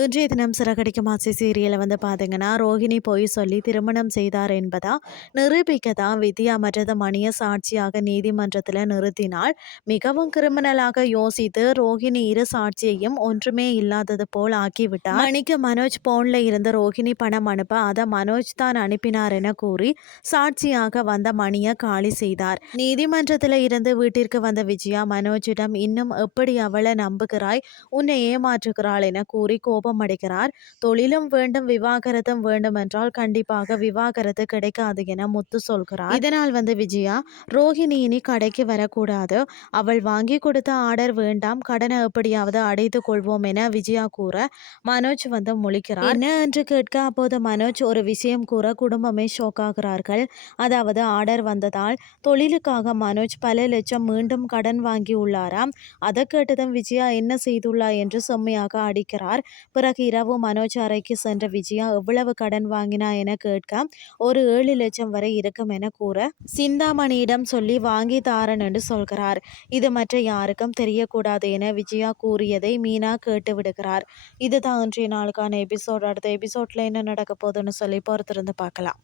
இன்றைய தினம் சிறகடிக்கும்? ஆட்சி சீரியலை வந்து பார்த்தீங்கன்னா ரோஹிணி போய் சொல்லி திருமணம் செய்தார் என்பதா நிரூபிக்க தான் வித்யா மற்றது மணிய சாட்சியாக நீதிமன்றத்தில் நிறுத்தினால் மிகவும் கிரிமினலாக யோசித்து ரோஹிணி இரு சாட்சியையும் ஒன்றுமே இல்லாதது போல் ஆக்கிவிட்டார். மணிக்கு மனோஜ் போன்ல இருந்து ரோஹிணி பணம் அனுப்ப அதை மனோஜ் தான் அனுப்பினார் என கூறி சாட்சியாக வந்த மணியை காலி செய்தார். நீதிமன்றத்தில் இருந்து வீட்டிற்கு வந்த விஜயா மனோஜிடம் இன்னும் எப்படி அவளை நம்புகிறாய்? உன்னை ஏமாற்றுகிறாள் என கூறி கோபம் அடைகிறார் தொழிலும் வேண்டும் விவாகரத்தும் வேண்டும் என்றால் கண்டிப்பாக விவாகரத்து கிடைக்காது என முத்து சொல்கிறார். இதனால் வந்து விஜயா ரோஹிணி இனி கடைக்கு வரக்கூடாது. அவள் வாங்கி கொடுத்த ஆர்டர் வேண்டாம். கடனை எப்படியாவது அடைத்து கொள்வோம் என விஜயா கூற மனோஜ் வந்து முழிக்கிறார். என்ன என்று கேட்க அப்போது மனோஜ் ஒரு விஷயம் கூற குடும்பமே ஷோக் ஆகிறார்கள் அதாவது ஆர்டர் வந்ததால் தொழிலுக்காக மனோஜ் பல லட்சம் மீண்டும் கடன் வாங்கி உள்ளாராம் அதை கேட்டதும் விஜயா என்ன செய்துள்ளார் என்று செம்மையாக அடிக்கிறார். பிறகு இரவு மனோஜ் அறைக்கு சென்ற விஜயா எவ்வளவு கடன் வாங்கினா? என கேட்க ஒரு ஏழு லட்சம் வரை இருக்கும் என கூற சிந்தாமணியிடம் சொல்லி வாங்கி தாரன் என்று சொல்கிறார். இது மற்ற யாருக்கும் தெரியக்கூடாது என விஜயா கூறியதை மீனா கேட்டு விடுகிறார். இதுதான் இன்றைய நாளுக்கான எபிசோட். அடுத்த எபிசோட்ல என்ன நடக்க போகுதுன்னு சொல்லி பொறுத்திருந்து பார்க்கலாம்.